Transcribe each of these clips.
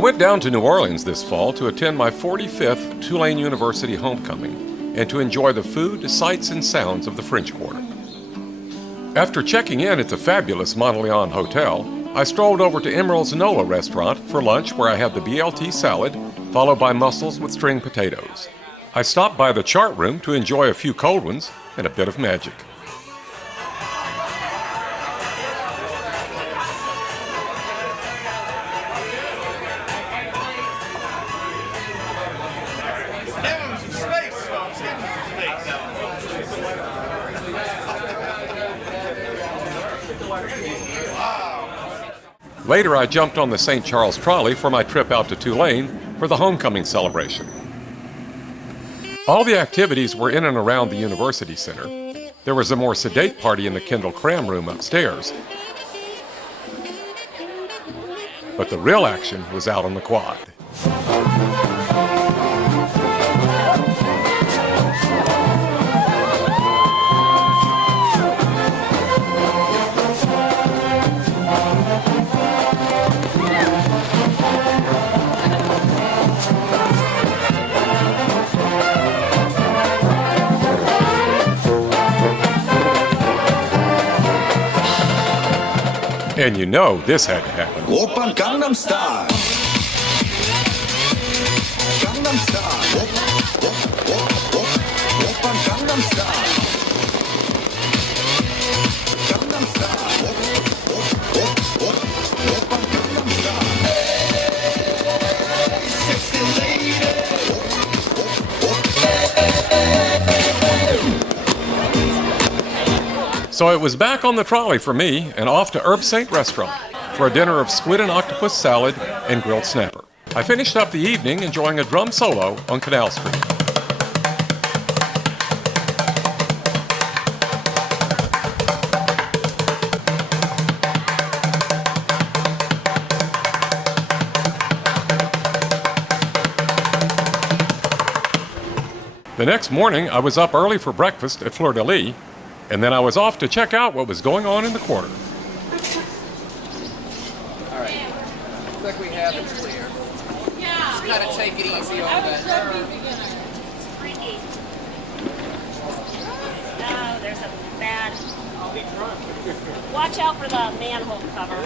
went down to New Orleans this fall to attend my 45th Tulane University homecoming and to enjoy the food, sights, and sounds of the French Quarter. After checking in at the fabulous Monteleone Hotel, I strolled over to Emerald's Nola restaurant for lunch, where I had the BLT salad, followed by mussels with string potatoes. I stopped by the chart room to enjoy a few cold ones and a bit of magic. Later, I jumped on the St. Charles trolley for my trip out to Tulane for the homecoming celebration. All the activities were in and around the University Center. There was a more sedate party in the Kendall Cram Room upstairs. But the real action was out on the quad. And you know this had to happen. Open Gangnam Style. Gangnam Style. Open Gangnam Style. Gangnam Style. Open Gangnam Style. Sexy lady. So it was back on the trolley for me and off to Herb Saint Restaurant for a dinner of squid and octopus salad and grilled snapper. I finished up the evening enjoying a drum solo on Canal Street. The next morning, I was up early for breakfast at Fleur de Lis, and then I was off to check out what was going on in the quarter. All right. Looks like we have it clear. Just gotta take it easy on that. Freaky. Oh, there's a bad. Watch out for the manhole cover.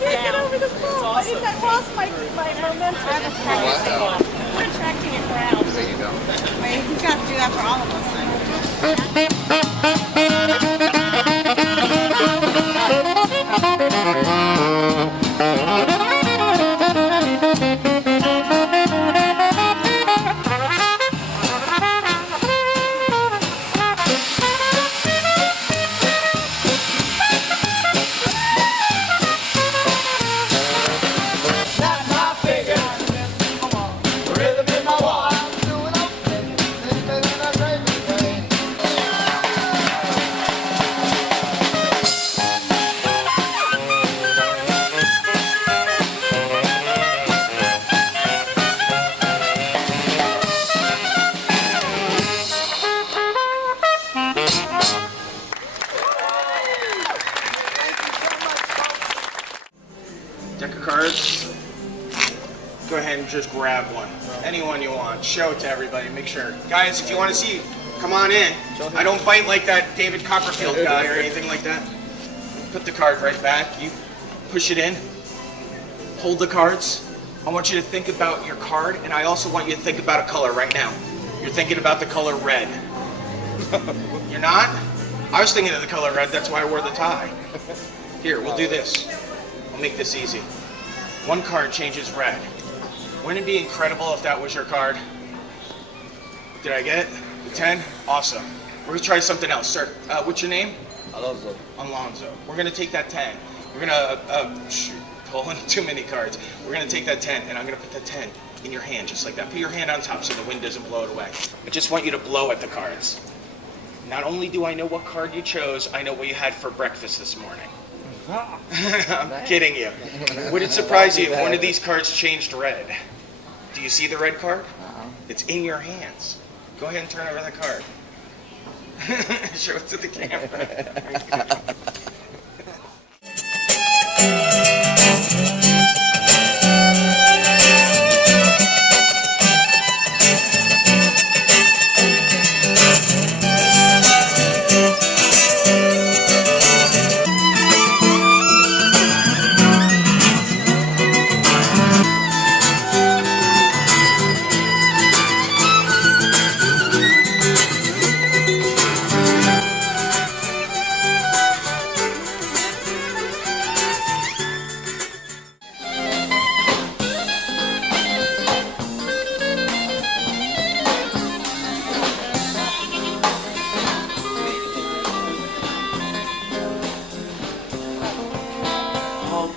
Get over the phone. I think I lost my momentum. We're attracting a crowd. There you go. Wait, he's got to do that for all of Deck of cards. Go ahead and just grab one. Anyone you want. Show it to everybody. Make sure. Guys, if you want to see, come on in. I don't bite like that David Copperfield guy or anything like that. Put the card right back. You push it in. Hold the cards. I want you to think about your card, and I also want you to think about a color right now. You're thinking about the color red. You're not? I was thinking of the color red, that's why I wore the tie. Here, we'll do this. I'll make this easy. One card changes red. Wouldn't it be incredible if that was your card? Did I get it? The 10? Awesome. We're gonna try something else. Sir, what's your name? Alonso. Alonzo. We're gonna take that 10. We're gonna, pull in too many cards. We're gonna take that 10 and I'm gonna put that 10 in your hand just like that. Put your hand on top so the wind doesn't blow it away. I just want you to blow at the cards. Not only do I know what card you chose, I know what you had for breakfast this morning. I'm kidding you. Would it surprise you if one of these cards changed red? Do you see the red card? It's in your hands. Go ahead and turn over the card. Show it to the camera.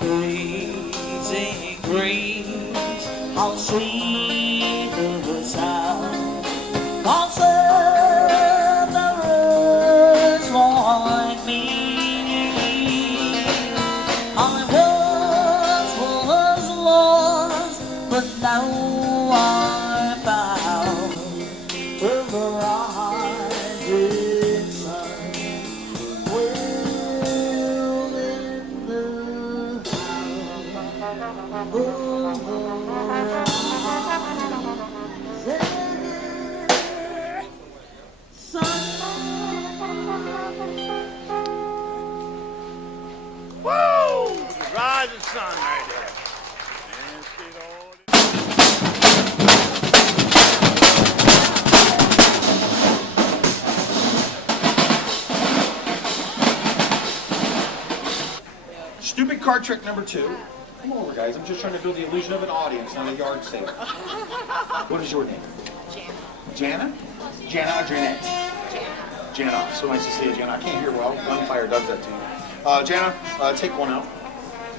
Amazing grace, how sweet the sound, how sinners like me. I was lost, but now I'm found. From the rising sun, well in the Woo! The rising sun right there. And see the old- Stupid card trick number 2. Come over, guys. I'm just trying to build the illusion of an audience, not a yard sale. What is your name? Jana. Jana? Jana or Janet? Jana. So nice to see you, Jana. I can't hear well. Gunfire does that to you. Jana, take one out.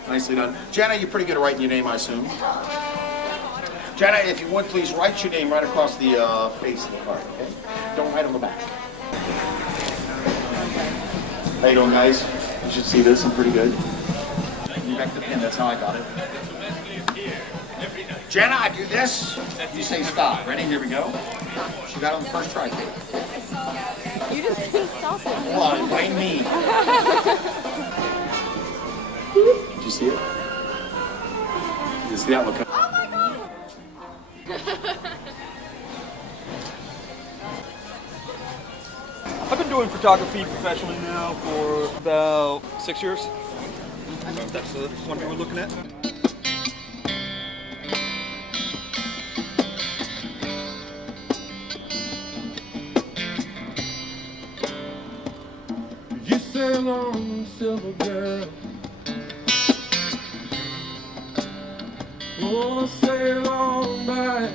Nicely done. Jana, you're pretty good at writing your name, I assume. Jana, if you would, please write your name right across the face of the card, okay? Don't write on the back. How you doing, guys? You should see this. I'm pretty good. You back the pin. That's how I got it. Jana, I do this. You say stop. Ready? Here we go. She got it on the first try. You just can't stop it. Come on, blame me. Did you see it? Did you see that look? Oh my god! I've been doing photography professionally now for about 6 years. That's the one we were looking at. You sail on, silver girl. Oh, sail on by.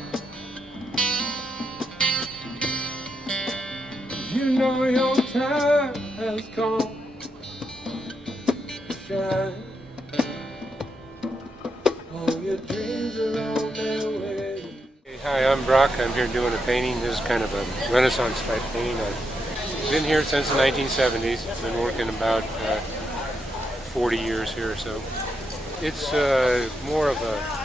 You know your time has come to shine. All your dreams are on their way. Hi, I'm Brock. I'm here doing a painting. This is kind of a Renaissance type painting. I've been here since the 1970s. I've been working about 40 years here, so it's more of a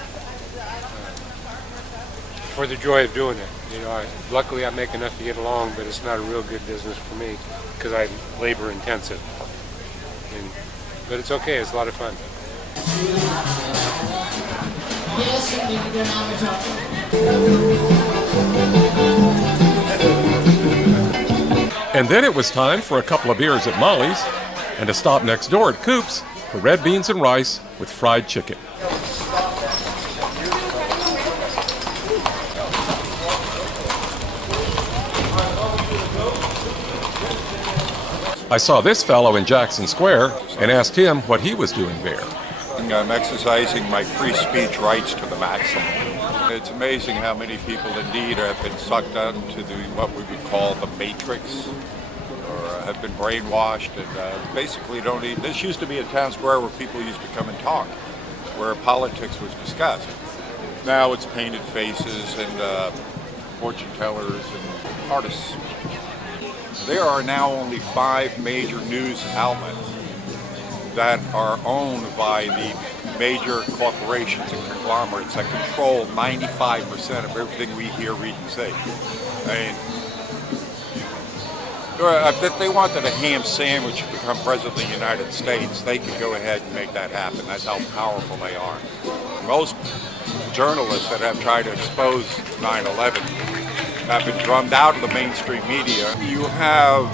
for the joy of doing it. You know, luckily I make enough to get along, but it's not a real good business for me because I'm labor intensive. But it's okay. It's a lot of fun. And then it was time for a couple of beers at Molly's and a stop next door at Coop's for red beans and rice with fried chicken. I saw this fellow in Jackson Square and asked him what he was doing there. I'm exercising my free speech rights to the maximum. It's amazing how many people indeed have been sucked into what we would call the matrix, or have been brainwashed and basically don't even. This used to be a town square where people used to come and talk, where politics was discussed. Now it's painted faces and fortune tellers and artists. There are now only 5 major news outlets that are owned by the major corporations and conglomerates that control 95% of everything we hear, read, and see. I mean, If they wanted a ham sandwich to become president of the United States, they could go ahead and make that happen. That's how powerful they are. Most journalists that have tried to expose 9/11 have been drummed out of the mainstream media. You have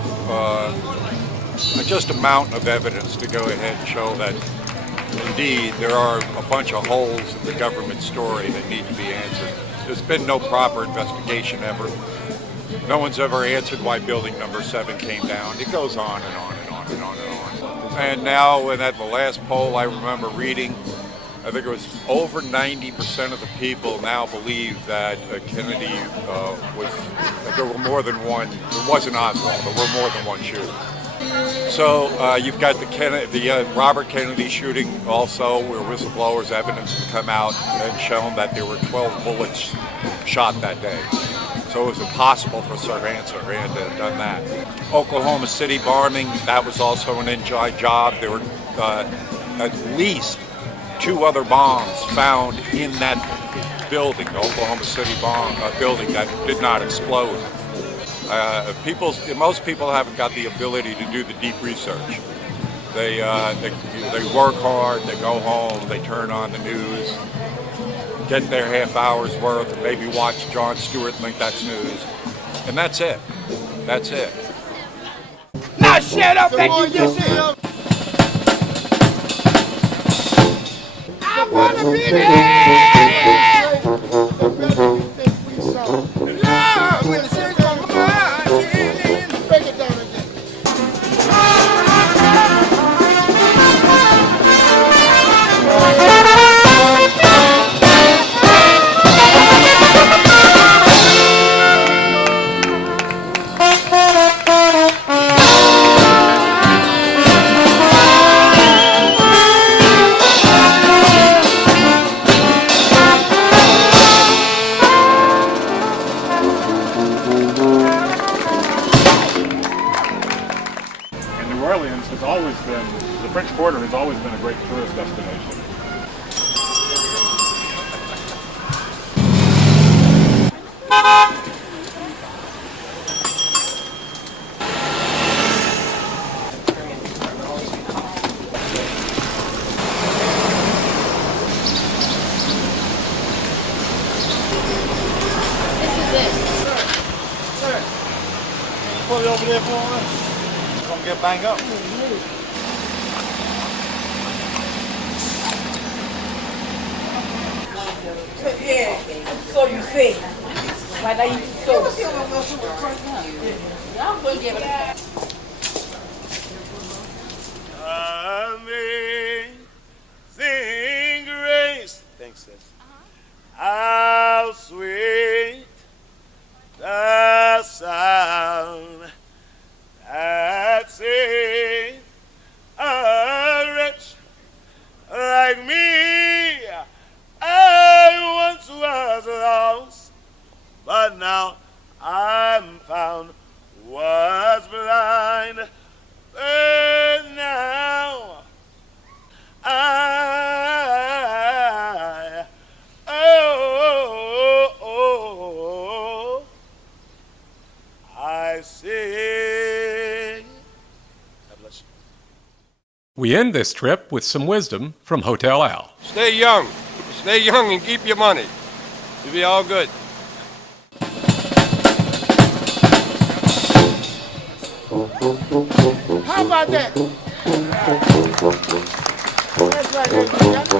just a mountain of evidence to go ahead and show that indeed there are a bunch of holes in the government story that need to be answered. There's been no proper investigation ever. No one's ever answered why building number 7 came down. It goes on and on and on and on and on. And now, when at the last poll I remember reading, I think it was over 90% of the people now believe that Kennedy that there were more than one. It wasn't Oswald. There were more than one shooter. So you've got the Robert Kennedy shooting also, where whistleblowers' evidence had come out and shown that there were 12 bullets shot that day. So it was impossible for Sirhan to have done that. Oklahoma City bombing, that was also an inside job. There were at least 2 other bombs found in that building, the Oklahoma City building that did not explode. Most people haven't got the ability to do the deep research. They work hard, they go home, they turn on the news, get their half hour's worth, maybe watch Jon Stewart and think that's news. And that's it. That's it. Now shut up and you just said. I wanna be there. Love when the sun comes by. Break it down again. The French Quarter has always been a great tourist destination. This is it. Sir, can you pull it over there for us? It's gonna get banged up. Yeah, so you say. Why not eat sauce? Amazing grace. Thanks, sis. How sweet the sound that saved a wretch like me. I once was lost, but now I'm found. Was blind, but now I sing. God bless you. We end this trip with some wisdom from Hotel Al. Stay young. Stay young and keep your money. You'll be all good. How about that? That's right, ladies and gentlemen.